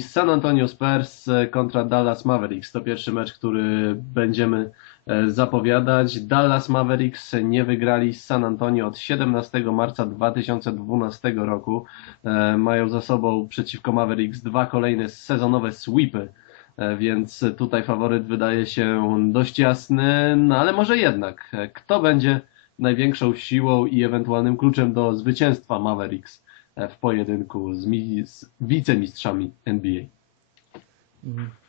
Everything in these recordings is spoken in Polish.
San Antonio Spurs kontra Dallas Mavericks. To pierwszy mecz, który będziemy e, zapowiadać. Dallas Mavericks nie wygrali z San Antonio od 17 marca 2012 roku. E, Mają za sobą przeciwko Mavericks dwa kolejne sezonowe sweepy, e, więc tutaj faworyt wydaje się dość jasny, no ale może jednak. e, Kto będzie największą siłą i ewentualnym kluczem do zwycięstwa Mavericks w pojedynku z, mi- z wicemistrzami NBA?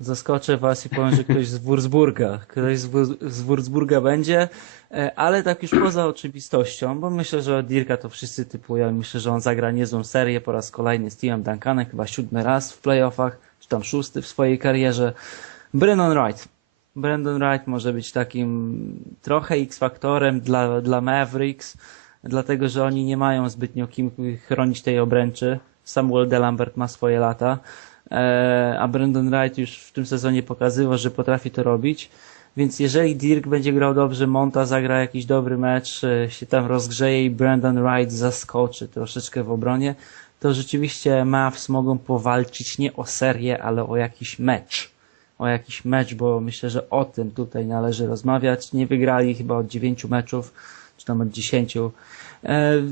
Zaskoczę was i powiem, że ktoś z Würzburga. Ktoś z, Wur- z Würzburga będzie, e, ale tak już poza oczywistością, bo myślę, że Dirka to wszyscy typują. Myślę, że on zagra niezłą serię po raz kolejny z Timem Duncanem, chyba siódmy raz w playoffach, czy tam szósty w swojej karierze. Brandon Wright. Brandon Wright może być takim trochę X-faktorem dla, dla Mavericks, dlatego że oni nie mają zbytnio kim chronić tej obręczy. Samuel Delambert ma swoje lata, e, a Brandon Wright już w tym sezonie pokazywał, że potrafi to robić. Więc jeżeli Dirk będzie grał dobrze, Monta zagra jakiś dobry mecz, e, się tam rozgrzeje i Brandon Wright zaskoczy troszeczkę w obronie, to rzeczywiście Mavs mogą powalczyć nie o serię, ale o jakiś mecz o jakiś mecz, bo myślę, że o tym tutaj należy rozmawiać. Nie wygrali chyba od 9 meczów, czy tam od 10. E,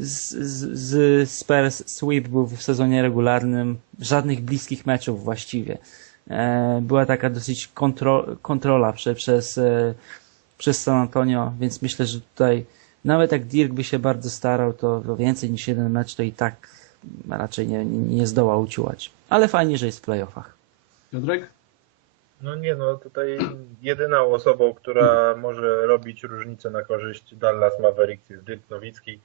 Z, z, z Spurs sweep był w sezonie regularnym, żadnych bliskich meczów właściwie. E, Była taka dosyć kontro, kontrola prze, przez, e, przez San Antonio, więc myślę, że tutaj nawet jak Dirk by się bardzo starał, to więcej niż jeden mecz to i tak raczej nie, nie zdoła uciłać. Ale fajnie, że jest w playoffach. Piotrek? No nie no, tutaj jedyną osobą, która może robić różnicę na korzyść Dallas Mavericks jest Dirk Nowicki.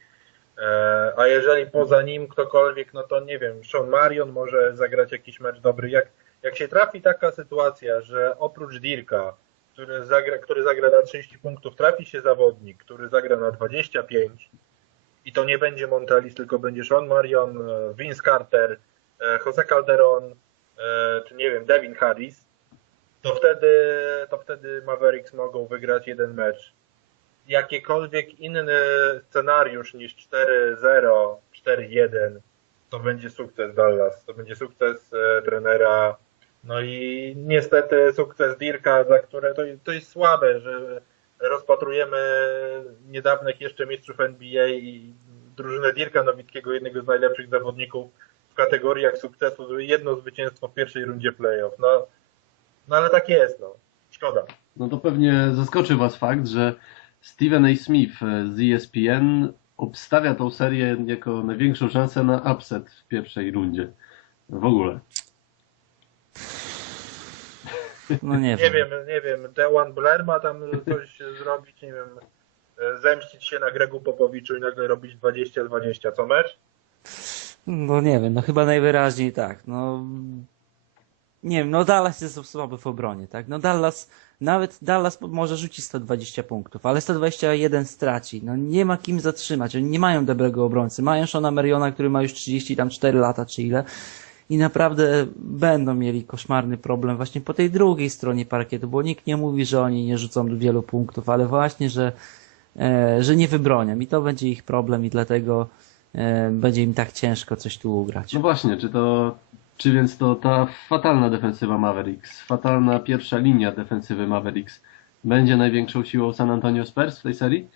E, A jeżeli poza nim ktokolwiek, no to nie wiem, Sean Marion może zagrać jakiś mecz dobry. Jak, jak się trafi taka sytuacja, że oprócz Dirka, który zagra, który zagra na 30 punktów, trafi się zawodnik, który zagra na 25 i to nie będzie Montelis, tylko będzie Sean Marion, e, Vince Carter, e, Jose Calderon, czy nie wiem, Devin Harris, to wtedy, to wtedy Mavericks mogą wygrać jeden mecz. Jakiekolwiek inny scenariusz niż 4-0, 4-1, to będzie sukces Dallas, to będzie sukces e, trenera. No i niestety sukces Dirka, za które to, to jest słabe, że rozpatrujemy niedawnych jeszcze mistrzów NBA i drużynę Dirka Nowickiego, jednego z najlepszych zawodników w kategoriach sukcesu, jedno zwycięstwo w pierwszej rundzie playoff. No, no ale tak jest, no. Szkoda. No to pewnie zaskoczy Was fakt, że Stephen A. Smith z E ESPN obstawia tą serię jako największą szansę na upset w pierwszej rundzie. W ogóle. No nie, Nie wiem, nie wiem, Dewan Blair ma tam coś zrobić, nie wiem, e, zemścić się na Gregu Popowiczu i nagle robić 20-20 co mecz? No nie wiem, no chyba najwyraźniej tak. No nie wiem, no Dallas jest słaby w obronie, tak? No Dallas, nawet Dallas może rzuci 120 punktów, ale 121 straci. No nie ma kim zatrzymać. Oni nie mają dobrego obrońcy. Mają Shona Mariona, który ma już 34 lata czy ile. I naprawdę będą mieli koszmarny problem właśnie po tej drugiej stronie parkietu, bo nikt nie mówi, że oni nie rzucą wielu punktów, ale właśnie, że, e, że nie wybronią. I to będzie ich problem i dlatego e, będzie im tak ciężko coś tu ugrać. No właśnie, czy to, czy więc to ta fatalna defensywa Mavericks, fatalna pierwsza linia defensywy Mavericks będzie największą siłą San Antonio Spurs w tej serii?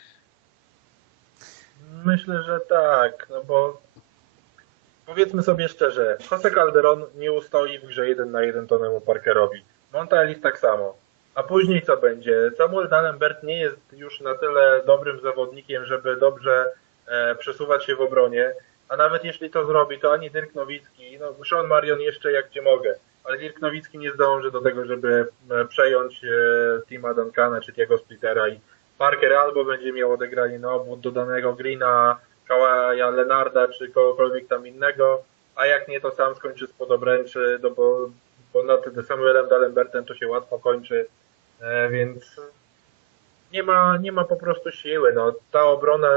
Myślę, że tak, no bo powiedzmy sobie szczerze, Jose Calderon nie ustoi w grze 1 na 1 Tonemu Parkerowi. Monta Ellis tak samo. A później co będzie? Samuel Dalembert nie jest już na tyle dobrym zawodnikiem, żeby dobrze e, przesuwać się w obronie, a nawet jeśli to zrobi, to ani Dirk Nowicki, no Sean Marion jeszcze jak gdzie mogę, ale Dirk Nowicki nie zdąży do tego, żeby e, przejąć e, Tima Duncana czy Tiego Splittera i Parker albo będzie miał odegranie na obwód dodanego Greena, Kawaja Lenarda czy kogokolwiek tam innego, a jak nie, to sam skończy spod obręczy, no bo, bo nad Samuelem Dalembertem to się łatwo kończy, e, więc nie ma, nie ma po prostu siły. No, ta obrona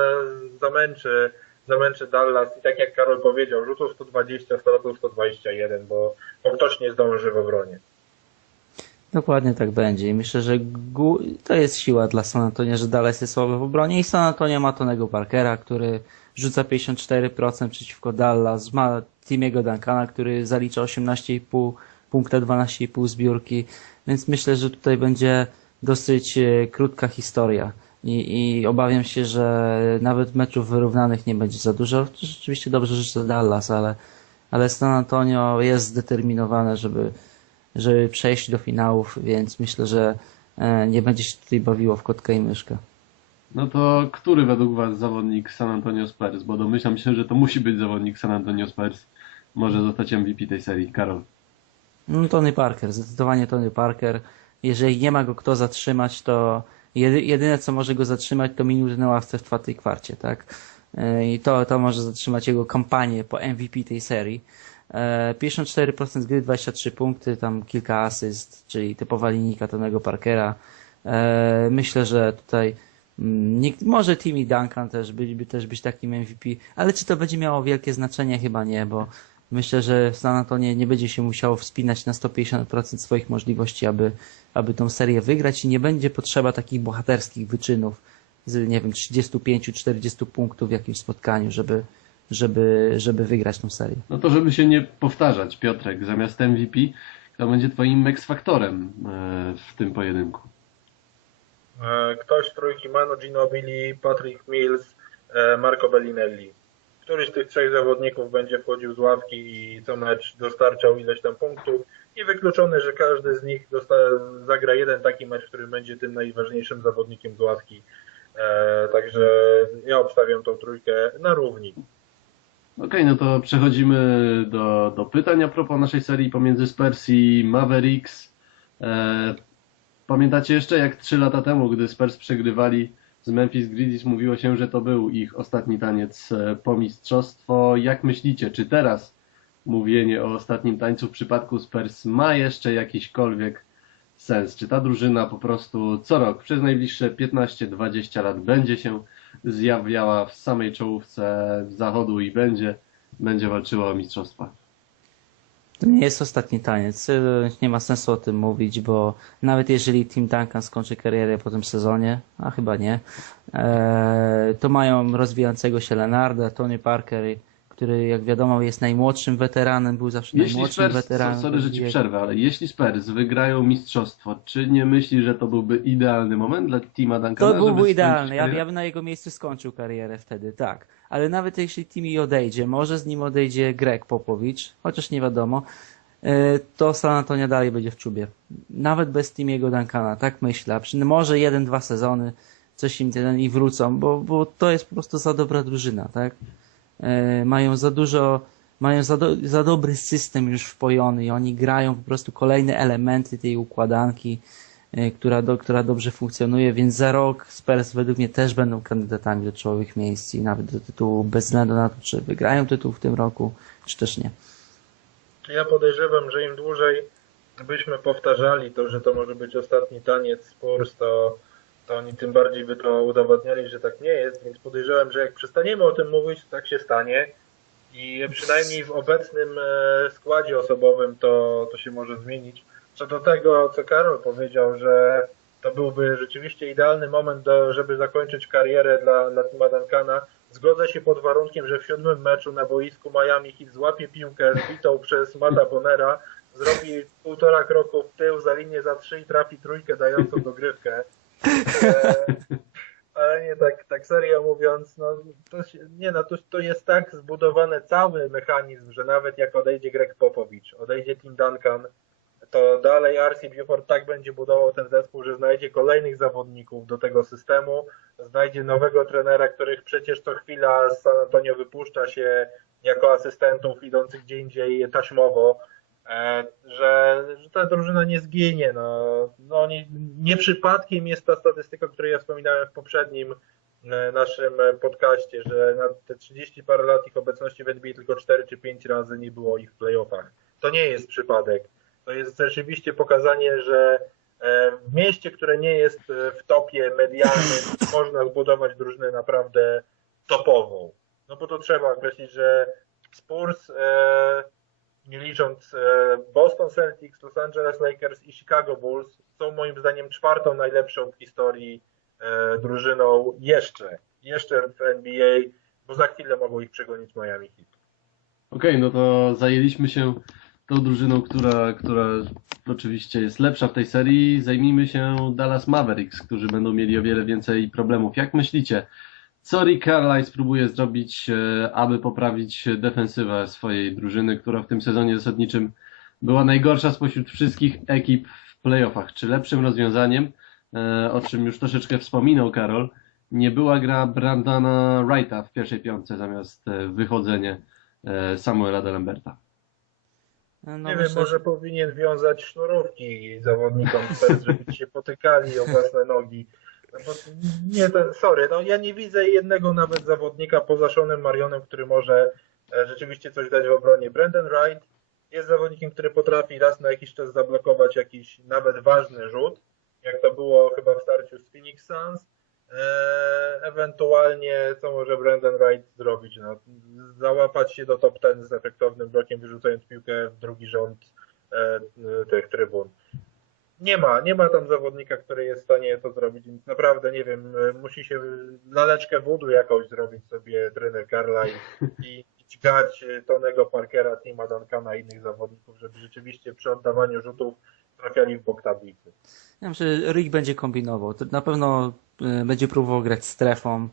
zamęczy, zamęczy Dallas i tak jak Karol powiedział, rzucą 120, stracą 121, bo, bo ktoś nie zdąży w obronie. Dokładnie tak będzie i myślę, że to jest siła dla San Antonio, że Dallas jest słaby w obronie i San Antonio ma Tonego Parkera, który rzuca 54% przeciwko Dallas, ma Timiego Duncana, który zalicza 18,5 punkta 12,5 zbiórki, więc myślę, że tutaj będzie dosyć e, krótka historia. I, I obawiam się, że nawet meczów wyrównanych nie będzie za dużo. Rzeczywiście dobrze życzę Dallas, ale, ale San Antonio jest zdeterminowane, żeby, żeby przejść do finałów, więc myślę, że e, nie będzie się tutaj bawiło w kotkę i myszkę. No to który według Was zawodnik San Antonio Spurs? Bo domyślam się, że to musi być zawodnik San Antonio Spurs. Może zostać MVP tej serii. Karol. No Tony Parker, zdecydowanie Tony Parker. Jeżeli nie ma go kto zatrzymać, to jedy, jedyne co może go zatrzymać to minuty na ławce w czwartej kwarcie, tak? E, I to, to może zatrzymać jego kampanię po MVP tej serii. E, 54% gry, 23 punkty, tam kilka asyst, czyli typowa linijka Tonego Parkera. E, Myślę, że tutaj mm, nikt, może Timmy Duncan też być, by też być takim MVP, ale czy to będzie miało wielkie znaczenie? Chyba nie, bo myślę, że San Antonio nie będzie się musiało wspinać na 150% swoich możliwości, aby, aby tą serię wygrać i nie będzie potrzeba takich bohaterskich wyczynów z, nie wiem, 35-40 punktów w jakimś spotkaniu, żeby, żeby, żeby wygrać tą serię. No to żeby się nie powtarzać, Piotrek, zamiast MVP, kto będzie Twoim X-faktorem e, w tym pojedynku? E, Ktoś z trójki Manu Ginobili, Patrick Mills, e, Marco Bellinelli. Któryś z tych trzech zawodników będzie wchodził z ławki i co mecz dostarczał ileś tam punktów. Niewykluczone, że każdy z nich dosta- zagra jeden taki mecz, który będzie tym najważniejszym zawodnikiem z ławki. E, Także ja obstawiam tą trójkę na równi. Okej, no to przechodzimy do, do pytań a propos naszej serii pomiędzy Spurs i Mavericks. E, pamiętacie jeszcze, jak trzy lata temu, gdy Spurs przegrywali z Memphis Grizzlies, mówiło się, że to był ich ostatni taniec e, po mistrzostwo. Jak myślicie, czy teraz mówienie o ostatnim tańcu w przypadku Spurs ma jeszcze jakiśkolwiek sens? Czy ta drużyna po prostu co rok, przez najbliższe 15-20 lat będzie się zjawiała w samej czołówce zachodu i będzie, będzie walczyła o mistrzostwa? To nie jest ostatni taniec. Y, Nie ma sensu o tym mówić, bo nawet jeżeli Tim Duncan skończy karierę po tym sezonie, a chyba nie, e, to mają rozwijającego się Leonarda, Tony Parker, który jak wiadomo jest najmłodszym weteranem, był zawsze Jeśli najmłodszym Spurs, weteranem. sorry, że ci przerwę, ale jeśli Spurs wygrają mistrzostwo, czy nie myślisz, że to byłby idealny moment dla Tima Duncana? To byłby idealny. Ja, ja bym na jego miejscu skończył karierę wtedy, tak. Ale nawet jeśli Timmy odejdzie, może z nim odejdzie Greg Popowicz, chociaż nie wiadomo, e, to San Antonio dalej będzie w czubie. Nawet bez Timiego Duncana, tak myślę. Może jeden, dwa sezony, coś im ten i wrócą, bo, bo to jest po prostu za dobra drużyna, tak? E, Mają za dużo, mają za, do, za dobry system już wpojony i oni grają po prostu kolejne elementy tej układanki, e, która, do, która dobrze funkcjonuje, więc za rok Spurs według mnie też będą kandydatami do czołowych miejsc i nawet do tytułu bez względu na to, czy wygrają tytuł w tym roku, czy też nie. Ja podejrzewam, że im dłużej byśmy powtarzali to, że to może być ostatni taniec Spurs, to, to oni tym bardziej by to udowadniali, że tak nie jest, więc podejrzewam, że jak przestaniemy o tym mówić, to tak się stanie i przynajmniej w obecnym e, składzie osobowym to, to się może zmienić. Co do tego, co Karol powiedział, że to byłby rzeczywiście idealny moment, do, żeby zakończyć karierę dla, dla Tima Duncana. Zgodzę się pod warunkiem, że w siódmym meczu na boisku Miami Heat złapie piłkę zbitą przez Mata Bonera, zrobi półtora kroku w tył za linię za trzy i trafi trójkę dającą dogrywkę. E, ale nie tak, tak serio mówiąc, no, to się, nie no, to, to jest tak zbudowany cały mechanizm, że nawet jak odejdzie Greg Popowicz, odejdzie Tim Duncan, to dalej RC Buford tak będzie budował ten zespół, że znajdzie kolejnych zawodników do tego systemu, znajdzie nowego trenera, których przecież co chwila z San Antonio wypuszcza się jako asystentów idących gdzie indziej taśmowo, że, że ta drużyna nie zginie. No, no nie, nie przypadkiem jest ta statystyka, o której ja wspominałem w poprzednim e, naszym podcaście, że na te 30 parę lat ich obecności w NBA tylko 4 czy 5 razy nie było ich w playoffach. To nie jest przypadek. To jest rzeczywiście pokazanie, że e, w mieście, które nie jest e, w topie medialnym, można zbudować drużynę naprawdę topową. No bo to trzeba określić, że Spurs, e, nie licząc e, Boston Celtics, Los Angeles Lakers i Chicago Bulls, są moim zdaniem czwartą najlepszą w historii e, drużyną jeszcze, jeszcze w NBA, bo za chwilę mogą ich przegonić Miami Heat. Okej, no to zajęliśmy się tą drużyną, która, która oczywiście jest lepsza w tej serii, zajmijmy się Dallas Mavericks, którzy będą mieli o wiele więcej problemów. Jak myślicie, co Rick Carlisle spróbuje zrobić, e, aby poprawić defensywę swojej drużyny, która w tym sezonie zasadniczym była najgorsza spośród wszystkich ekip w playoffach? Czy lepszym rozwiązaniem, e, o czym już troszeczkę wspominał Karol, nie była gra Brandana Wrighta w pierwszej piątce zamiast e, wychodzenie Samuela Delamberta? No, nie wiem, myślę, może powinien wiązać sznurówki zawodnikom żeby się potykali o własne nogi. Nie, sorry, no ja nie widzę jednego nawet zawodnika poza Seanem Marionem, który może e, rzeczywiście coś dać w obronie. Brandon Wright jest zawodnikiem, który potrafi raz na jakiś czas zablokować jakiś nawet ważny rzut, jak to było chyba w starciu z Phoenix Suns. E, ewentualnie co może Brandon Wright zrobić? No, załapać się do top 10 z efektownym blokiem, wyrzucając piłkę w drugi rząd e, tych trybun. Nie ma, nie ma tam zawodnika, który jest w stanie to zrobić, więc naprawdę nie wiem, e, musi się laleczkę wodu jakąś zrobić sobie trener Karla i, i, i dźgać e, Tonego Parkera, Tima Duncana i innych zawodników, żeby rzeczywiście przy oddawaniu rzutów trafiali w bok tablicy. Ja myślę, że Rick będzie kombinował. Na pewno e, będzie próbował grać strefą,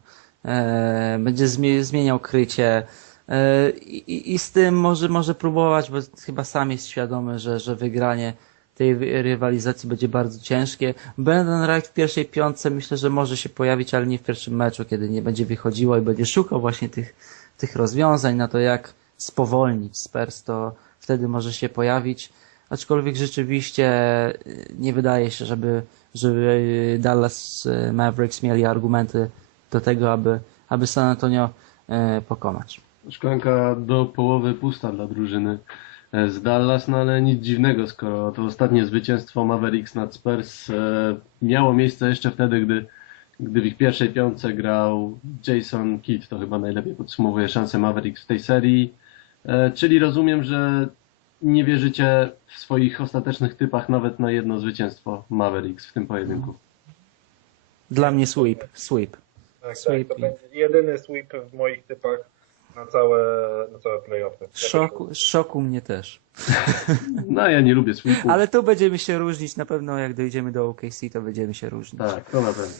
będzie zmie- zmieniał krycie e, i, i z tym może, może próbować, bo chyba sam jest świadomy, że, że wygranie tej rywalizacji będzie bardzo ciężkie. Brandon Wright w pierwszej piątce myślę, że może się pojawić, ale nie w pierwszym meczu, kiedy nie będzie wychodziło i będzie szukał właśnie tych, tych rozwiązań na to, jak spowolnić Spurs, to wtedy może się pojawić. Aczkolwiek rzeczywiście y, nie wydaje się, żeby, żeby Dallas y, Mavericks mieli argumenty do tego, aby, aby San Antonio y, pokonać. Szklanka do połowy pusta dla drużyny z Dallas, no ale nic dziwnego, skoro to ostatnie zwycięstwo Mavericks nad Spurs e, miało miejsce jeszcze wtedy, gdy, gdy w ich pierwszej piątce grał Jason Kidd, to chyba najlepiej podsumowuje szanse Mavericks w tej serii. E, Czyli rozumiem, że nie wierzycie w swoich ostatecznych typach nawet na jedno zwycięstwo Mavericks w tym pojedynku. Dla mnie sweep, sweep. Tak, Sweep. tak, to będzie jedyny sweep w moich typach na całe, na całe playoffy. Szoku, szoku mnie też. No ja nie lubię sweepów. Ale tu będziemy się różnić, na pewno jak dojdziemy do OKC, to będziemy się różnić. Tak, to na pewno.